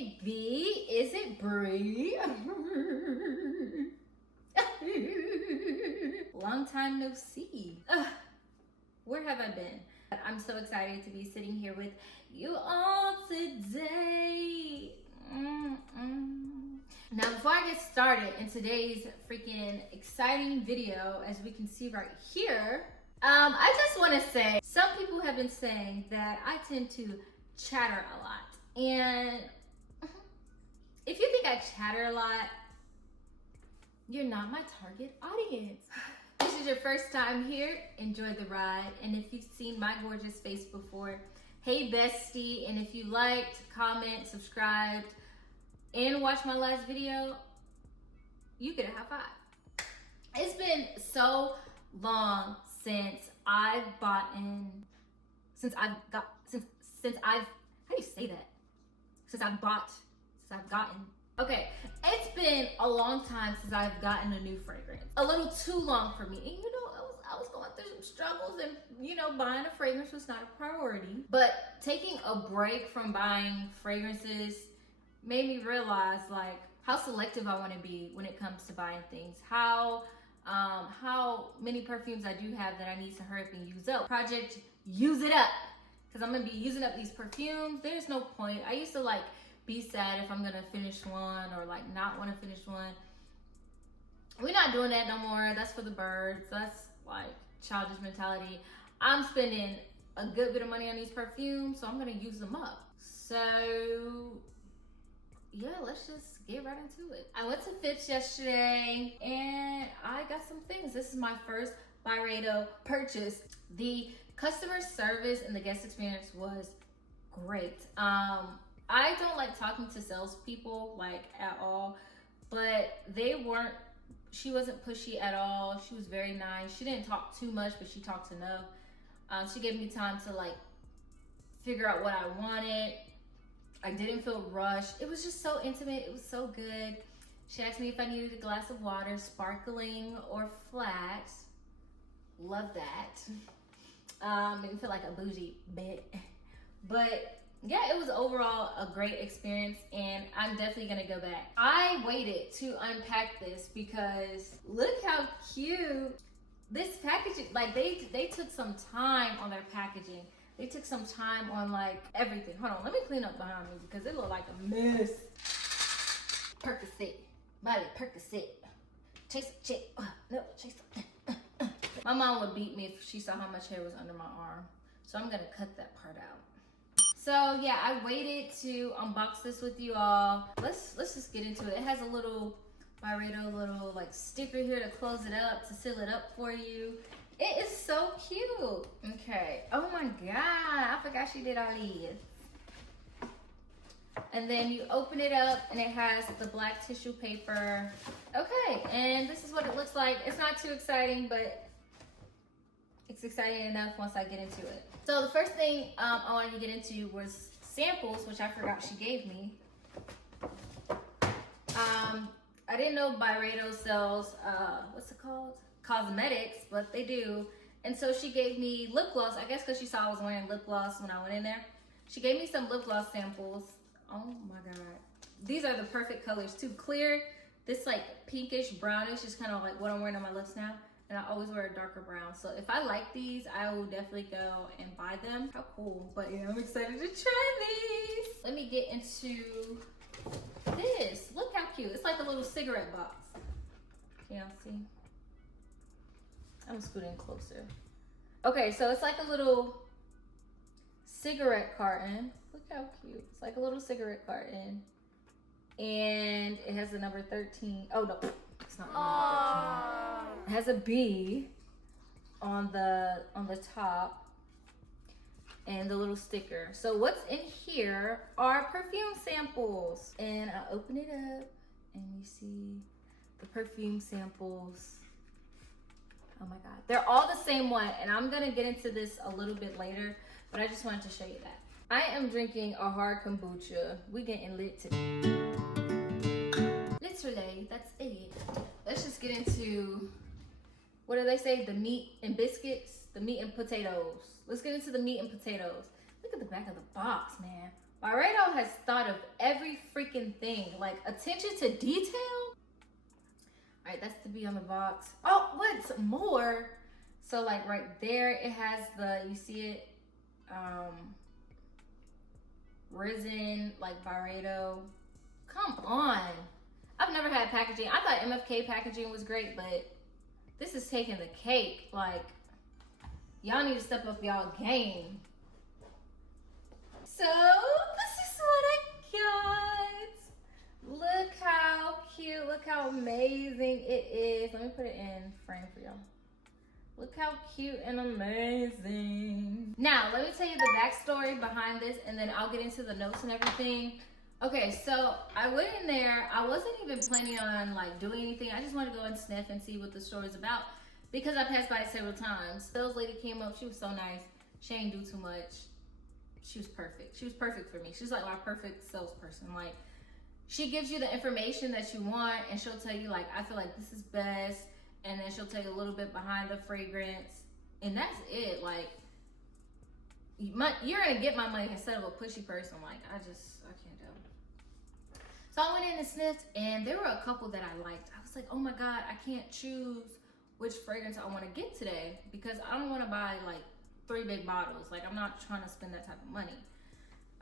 Hey B, is it Bree? Long time no see. Where have I been? I'm so excited to be sitting here with you all today. Now, before I get started in today's freaking exciting video, as we can see right here, I just want to say, some people have been saying that I tend to chatter a lot. And if you think I chatter a lot, you're not my target audience. This is your first time here, enjoy the ride. And if you've seen my gorgeous face before, hey bestie. And if you liked, comment, subscribed, and watched my last video, you get a high five. It's been so long since I've gotten. Okay, it's been a long time since I've gotten a new fragrance. A little too long for me. And you know, I was going through some struggles, and you know, buying a fragrance was not a priority. But taking a break from buying fragrances made me realize like how selective I want to be when it comes to buying things. How many perfumes I do have that I need to hurry up and use up. Project Use It Up. Because I'm going to be using up these perfumes. There's no point. I used to like be sad if I'm going to finish one or like not want to finish one. We're not doing that no more. That's for the birds. That's like childish mentality. I'm spending a good bit of money on these perfumes, so I'm going to use them up. So yeah, let's just get right into it. I went to Phipps yesterday and I got some things. This is my first Byredo purchase. The customer service and the guest experience was great. I don't like talking to salespeople like at all, but she wasn't pushy at all. She was very nice. She didn't talk too much, but she talked enough. She gave me time to like figure out what I wanted. I didn't feel rushed. It was just so intimate. It was so good. She asked me if I needed a glass of water, sparkling or flat. Love that. Made me feel like a bougie bit. But yeah, it was overall a great experience, and I'm definitely gonna go back. I waited to unpack this because look how cute this packaging, like they took some time on their packaging. They took some time on like everything. Hold on, let me clean up behind me because it looked like a mess. Percocet, Miley Percocet. Chase a chick, no, chase a. My mom would beat me if she saw how much hair was under my arm. So I'm gonna cut that part out. So yeah, I waited to unbox this with you all. Let's just get into it. It has a little Byredo little like sticker here to close it up, to seal it up for you. It is so cute. Okay. Oh my God. I forgot she did all these. And then you open it up and it has the black tissue paper. Okay. And this is what it looks like. It's not too exciting, but it's exciting enough once I get into it. So the first thing I wanted to get into was samples, which I forgot she gave me. I didn't know Byredo sells, what's it called? Cosmetics, but they do. And so she gave me lip gloss, I guess because she saw I was wearing lip gloss when I went in there. She gave me some lip gloss samples. Oh my God. These are the perfect colors too. Clear, this like pinkish, brownish is kind of like what I'm wearing on my lips now. And I always wear a darker brown. So if I like these, I will definitely go and buy them. How cool. But yeah, I'm excited to try these. Let me get into this. Look how cute. It's like a little cigarette box. Can y'all see? I'm gonna scoot in closer. Okay, so it's like a little cigarette carton. Look how cute. It's like a little cigarette carton. And it has the number 13. Oh no, it's not number 13. It has a B on the top and the little sticker. So what's in here are perfume samples. And I open it up and you see the perfume samples. Oh my God. They're all the same one, and I'm gonna get into this a little bit later, but I just wanted to show you that. I am drinking a hard kombucha. We getting lit today. Literally, that's it. Let's just get into, what do they say? The meat and biscuits, the meat and potatoes. Let's get into the meat and potatoes. Look at the back of the box, man. Byredo has thought of every freaking thing. Like, attention to detail. All right, that's to be on the box. Oh, what's more? So like right there, it has the, you see it, risen, like Byredo. Come on. I've never had packaging. I thought MFK packaging was great, but this is taking the cake. Like, y'all need to step up y'all game. So, this is what I got. Look how cute, look how amazing it is. Let me put it in frame for y'all. Look how cute and amazing. Now, let me tell you the backstory behind this, and then I'll get into the notes and everything. Okay, so I went in there. I wasn't even planning on like doing anything. I just wanted to go and sniff and see what the store is about because I passed by it several times. Sales lady came up. She was so nice. She ain't do too much. She was perfect. She was perfect for me. She's like my perfect salesperson. Like, she gives you the information that you want, and she'll tell you like, I feel like this is best. And then she'll tell you a little bit behind the fragrance, and that's it. Like, you're gonna get my money instead of a pushy person. Like, I can't do it. So I went in and sniffed, and there were a couple that I liked. I was like, oh my God, I can't choose which fragrance I want to get today because I don't want to buy like 3 big bottles. Like, I'm not trying to spend that type of money.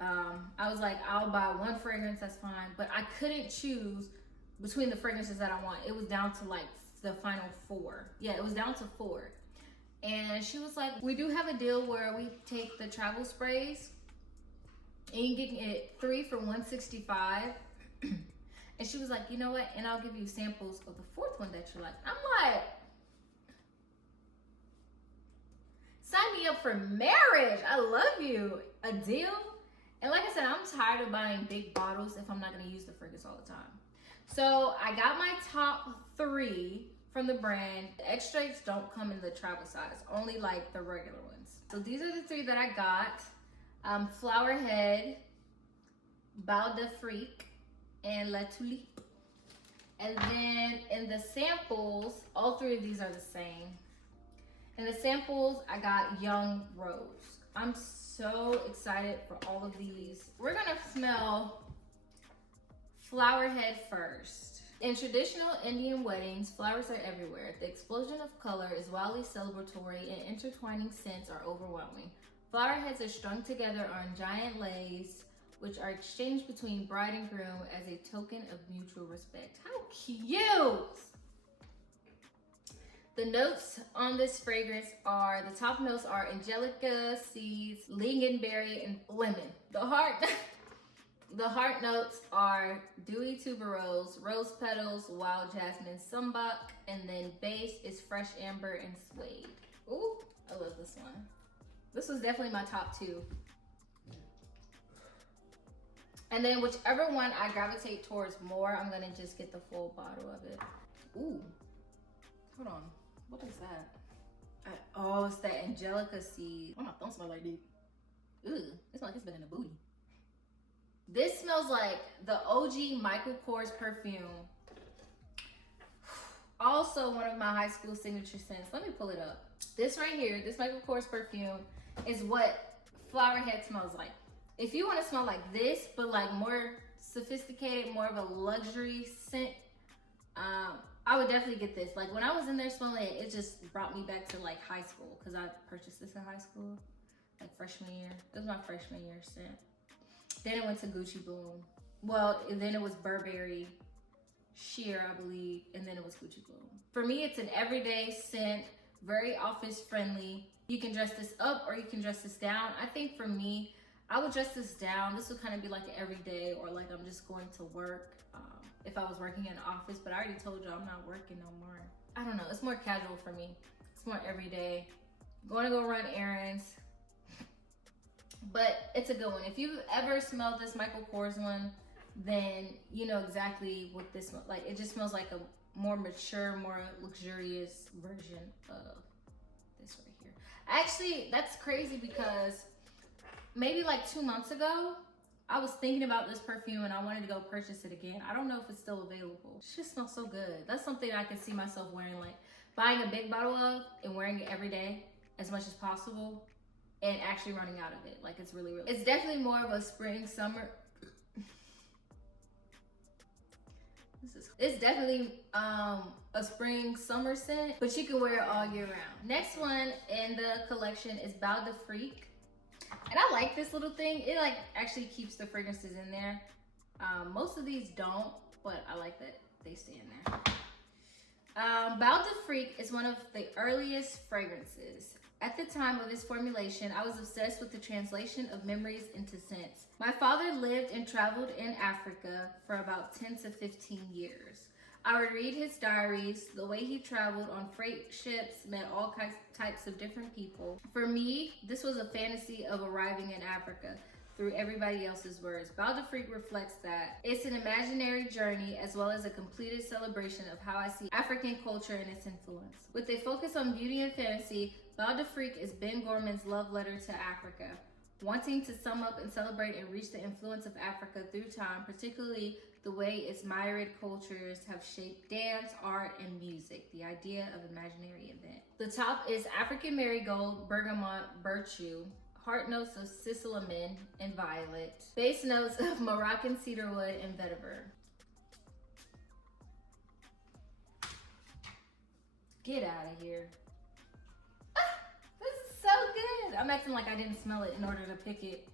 I was like, I'll buy 1 fragrance, that's fine. But I couldn't choose between the fragrances that I want. It was down to like the final 4. Yeah, it was down to 4. And she was like, we do have a deal where we take the travel sprays and you can get 3 for $165. And she was like, you know what? And I'll give you samples of the 4th one that you like. I'm like, sign me up for marriage. I love you. A deal? And like I said, I'm tired of buying big bottles if I'm not going to use the fragrance all the time. So I got my top 3 from the brand. The extracts don't come in the travel size, only like the regular ones. So these are the 3 that I got. Flowerhead, Bal D'Afrique, and Tulipe. And then in the samples, all 3 of these are the same. In the samples, I got Young Rose. I'm so excited for all of these. We're gonna smell Flowerhead first. In traditional Indian weddings, flowers are everywhere. The explosion of color is wildly celebratory and intertwining scents are overwhelming. Flowerheads are strung together on giant leis, which are exchanged between bride and groom as a token of mutual respect. How cute! The notes on this fragrance are, the top notes are angelica seeds, lingonberry, and lemon. The heart notes are dewy tuberose, rose petals, wild jasmine, sumac, and then base is fresh amber and suede. Ooh, I love this one. This was definitely my top 2. And then whichever one I gravitate towards more, I'm gonna just get the full bottle of it. Ooh, hold on, what is that? Oh, it's that angelica seed. Oh, my don't smell like this. Ooh, it smells like it's been in a booty. This smells like the OG Michael Kors perfume. Also one of my high school signature scents. Let me pull it up. This right here, this Michael Kors perfume is what Flowerhead smells like. If you want to smell like this, but like more sophisticated, more of a luxury scent, I would definitely get this. Like when I was in there smelling it, it just brought me back to like high school because I purchased this in high school, like freshman year. It was my freshman year scent. Then it went to Gucci Bloom. Well, and then it was Burberry Sheer, I believe, and then it was Gucci Bloom. For me, it's an everyday scent, very office friendly. You can dress this up or you can dress this down. I think for me, I would dress this down. This would kind of be like an everyday, or like I'm just going to work if I was working in an office, but I already told you I'm not working no more. I don't know, it's more casual for me. It's more everyday. I'm going to go run errands. But it's a good one. If you've ever smelled this Michael Kors one, then you know exactly what this smells like. It just smells like a more mature, more luxurious version of this right here. Actually, that's crazy because maybe like 2 months ago, I was thinking about this perfume and I wanted to go purchase it again. I don't know if it's still available. It just smells so good. That's something I can see myself wearing, like buying a big bottle of and wearing it every day as much as possible. and actually running out of it. Like it's really, it's definitely more of a spring, summer. It's definitely a spring, summer scent, but you can wear it all year round. Next one in the collection is Bal D'Afrique. And I like this little thing. It like actually keeps the fragrances in there. Most of these don't, but I like that they stay in there. Bal D'Afrique is one of the earliest fragrances. At the time of its formulation, I was obsessed with the translation of memories into scents. My father lived and traveled in Africa for about 10 to 15 years. I would read his diaries, the way he traveled on freight ships, met all types of different people. For me, this was a fantasy of arriving in Africa through everybody else's words. Bal D'Afrique reflects that. It's an imaginary journey as well as a completed celebration of how I see African culture and its influence. With a focus on beauty and fantasy, Bal D'Afrique is Ben Gorman's love letter to Africa, wanting to sum up and celebrate and reach the influence of Africa through time, particularly the way its myriad cultures have shaped dance, art, and music, the idea of imaginary event. The top is African marigold, bergamot, birchu, heart notes of cinnamon and violet, base notes of Moroccan cedarwood and vetiver. Get out of here. This is so good. I'm acting like I didn't smell it in order to pick it.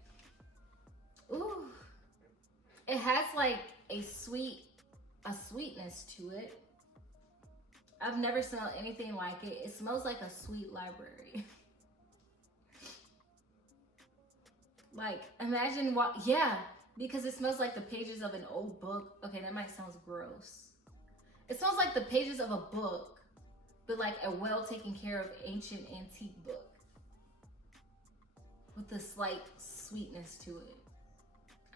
Ooh. It has like a sweetness to it. I've never smelled anything like it. It smells like a sweet library. Like, imagine what, yeah, because it smells like the pages of an old book. Okay, that might sound gross. It smells like the pages of a book, but like a well taken care of ancient antique book with a slight sweetness to it.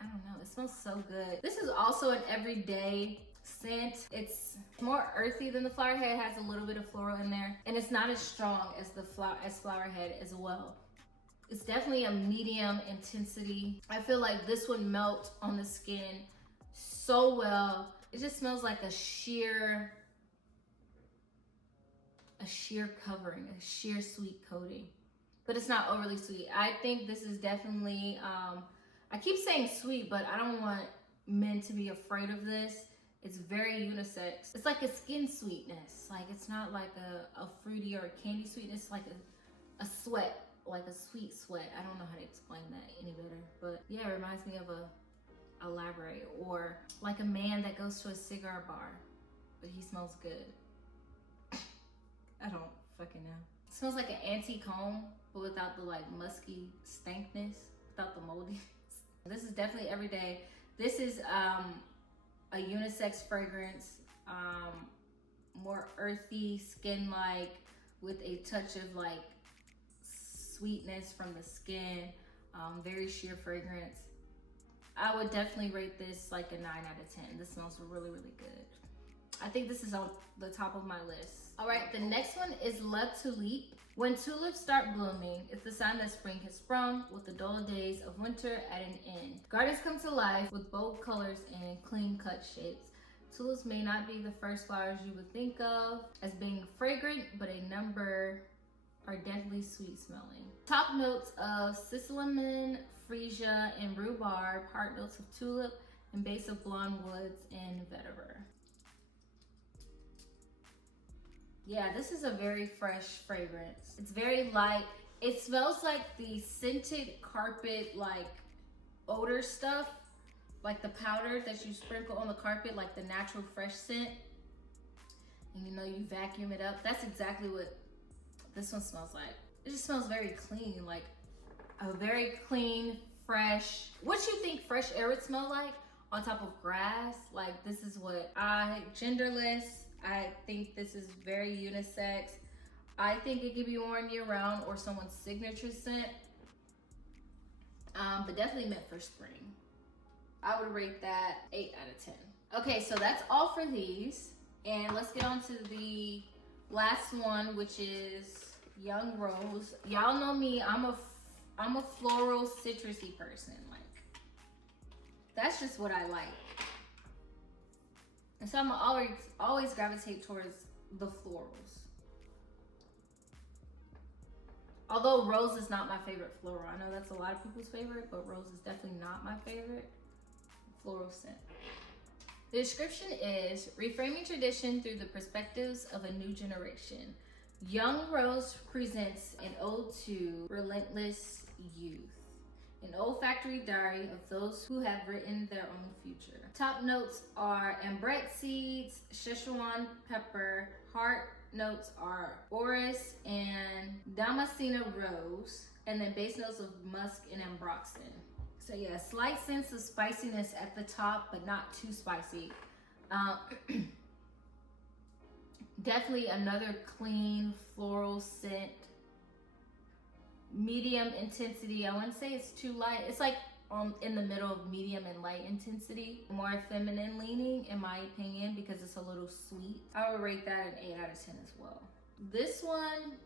I don't know, it smells so good. This is also an everyday scent. It's more earthy than the Flowerhead, has a little bit of floral in there, and it's not as strong as the Flowerhead as well. It's definitely a medium intensity. I feel like this would melt on the skin so well. It just smells like a sheer covering, a sheer sweet coating, but it's not overly sweet. I think this is definitely, I keep saying sweet, but I don't want men to be afraid of this. It's very unisex. It's like a skin sweetness. Like it's not like a fruity or a candy sweetness, it's like a sweat, like a sweet sweat. I don't know how to explain that any better, but yeah, it reminds me of a library, or like a man that goes to a cigar bar, but he smells good. I don't fucking know. It smells like an antique home, but without the like musky stankness, without the moldiness. This is definitely everyday. This is a unisex fragrance, more earthy, skin-like, with a touch of like sweetness from the skin, very sheer fragrance. I would definitely rate this like a 9 out of 10. This smells really, really good. I think this is on the top of my list. All right, the next one is La Tulipe. When tulips start blooming, it's the sign that spring has sprung, with the dull days of winter at an end. Gardens come to life with bold colors and clean-cut shapes. Tulips may not be the first flowers you would think of as being fragrant, but a number are definitely sweet smelling. Top notes of cinnamon, freesia, and rhubarb, heart notes of tulip, and base of blonde woods and vetiver. Yeah, this is a very fresh fragrance. It's very light. It smells like the scented carpet, like odor stuff, like the powder that you sprinkle on the carpet, like the natural fresh scent. And you know, you vacuum it up. That's exactly what this one smells like. It just smells very clean, like a very clean, fresh. What you think fresh air would smell like on top of grass? Like this is what genderless. I think this is very unisex. I think it could be worn year round or someone's signature scent, but definitely meant for spring. I would rate that 8 out of 10. Okay, so that's all for these. And let's get on to the last one, which is Young Rose. Y'all know me, I'm a floral citrusy person. Like, that's just what I like. And so I'm always gravitate towards the florals. Although rose is not my favorite floral. I know that's a lot of people's favorite, but rose is definitely not my favorite floral scent. The description is reframing tradition through the perspectives of a new generation. Young Rose presents an ode to relentless youth, an olfactory diary of those who have written their own future. Top notes are ambrette seeds, Szechuan pepper. Heart notes are orris and damascena rose, and then base notes of musk and ambroxan. So yeah, slight sense of spiciness at the top, but not too spicy. Definitely another clean floral scent. Medium intensity. I wouldn't say it's too light. It's like in the middle of medium and light intensity. More feminine leaning in my opinion because it's a little sweet. I would rate that an 8 out of 10 as well. This one,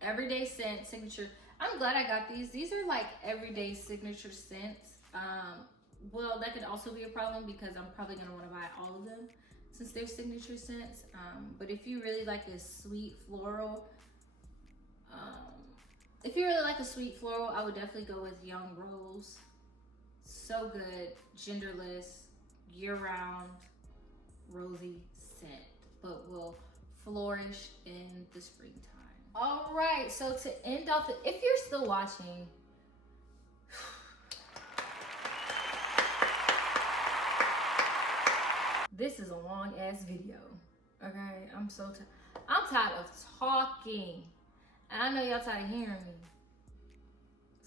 everyday scent signature. I'm glad I got these. These are like everyday signature scents. Well, that could also be a problem because I'm probably gonna want to buy all of them since they're signature scents. But if you really like a sweet floral, I would definitely go with Young Rose. So good, genderless, year-round, rosy scent, but will flourish in the springtime. All right, so to end off, if you're still watching, this is a long ass video. Okay, I'm tired of talking. And I know y'all tired of hearing me.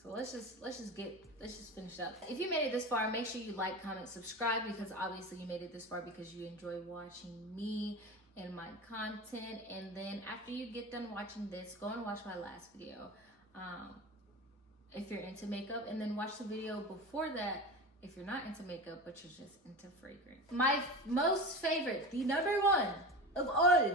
So let's just finish up. If you made it this far, make sure you like, comment, subscribe, because obviously you made it this far because you enjoy watching me and my content. And then after you get done watching this, go and watch my last video. If you're into makeup, and then watch the video before that if you're not into makeup, but you're just into fragrance. My most favorite, the number one of all,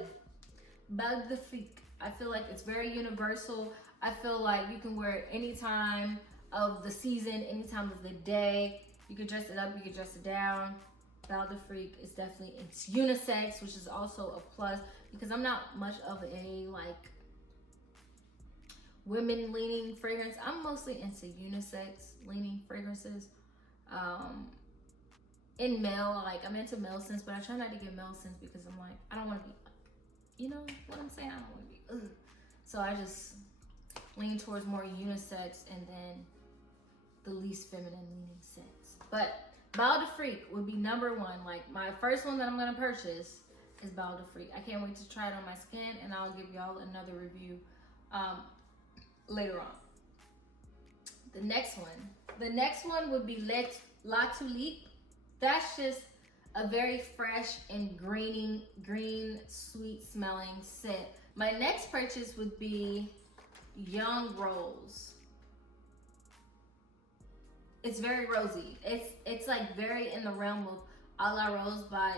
Bal D'Afrique. I feel like it's very universal. I feel like you can wear it any time of the season, any time of the day. You can dress it up, you can dress it down. Bal D'Afrique is definitely, it's unisex, which is also a plus because I'm not much of a like women leaning fragrance. I'm mostly into unisex leaning fragrances. In male, like I'm into male scents, but I try not to get male scents because I'm like, I don't want to be, you know what I'm saying? I don't want to be, ugh. So I just lean towards more unisex and then the least feminine leaning scents. But Bal D'Afrique would be number one. Like my first one that I'm gonna purchase is Bal D'Afrique. I can't wait to try it on my skin, and I'll give y'all another review later on. The next one would be La Tulipe. That's just a very fresh and green, sweet smelling scent. My next purchase would be Young Rose. It's very rosy. It's like very in the realm of A La Rose by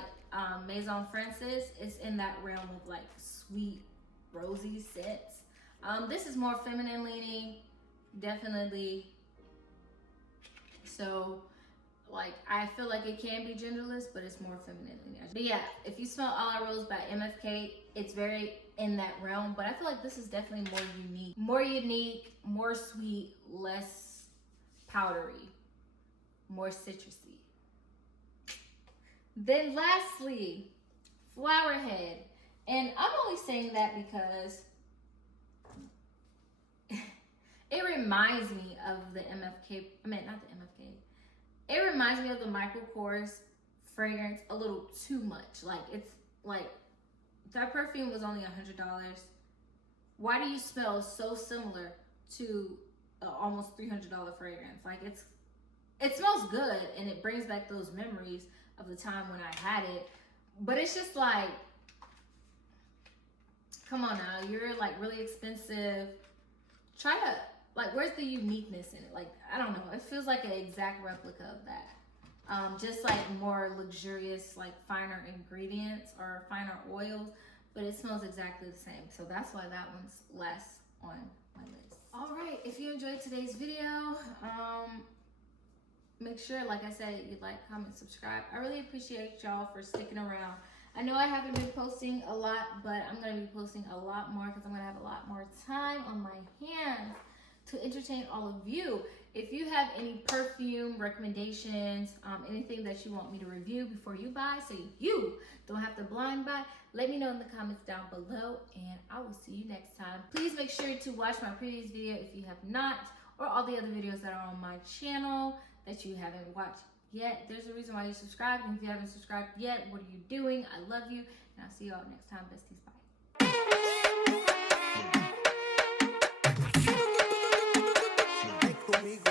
Maison Francis. It's in that realm of like sweet, rosy scents. This is more feminine leaning, definitely. So, like, I feel like it can be genderless, but it's more feminine leaning. But yeah, if you smell A La Rose by MFK, it's very in that realm. But I feel like this is definitely more unique, more sweet, less powdery, more citrusy. Then lastly, Flowerhead. And I'm only saying that because it reminds me of the MFK, not the MFK. It reminds me of the Michael Kors fragrance a little too much. Like, it's like, that perfume was only $100. Why do you smell so similar to an almost $300 fragrance? Like, it smells good and it brings back those memories of the time when I had it. But it's just like, come on now, you're like really expensive. Try to, like, where's the uniqueness in it? Like, I don't know. It feels like an exact replica of that. Just like more luxurious, like finer ingredients or finer oils, but it smells exactly the same. So that's why that one's less on my list. All right, if you enjoyed today's video, make sure, like I said, you like, comment, subscribe. I really appreciate y'all for sticking around. I know I haven't been posting a lot, but I'm going to be posting a lot more because I'm going to have a lot more time on my hands to entertain all of you. If you have any perfume recommendations, anything that you want me to review before you buy, so you don't have to blind buy, let me know in the comments down below, and I will see you next time. Please make sure to watch my previous video if you have not, or all the other videos that are on my channel that you haven't watched yet. There's a reason why you subscribed, and if you haven't subscribed yet, what are you doing? I love you, and I'll see you all next time. Besties, bye.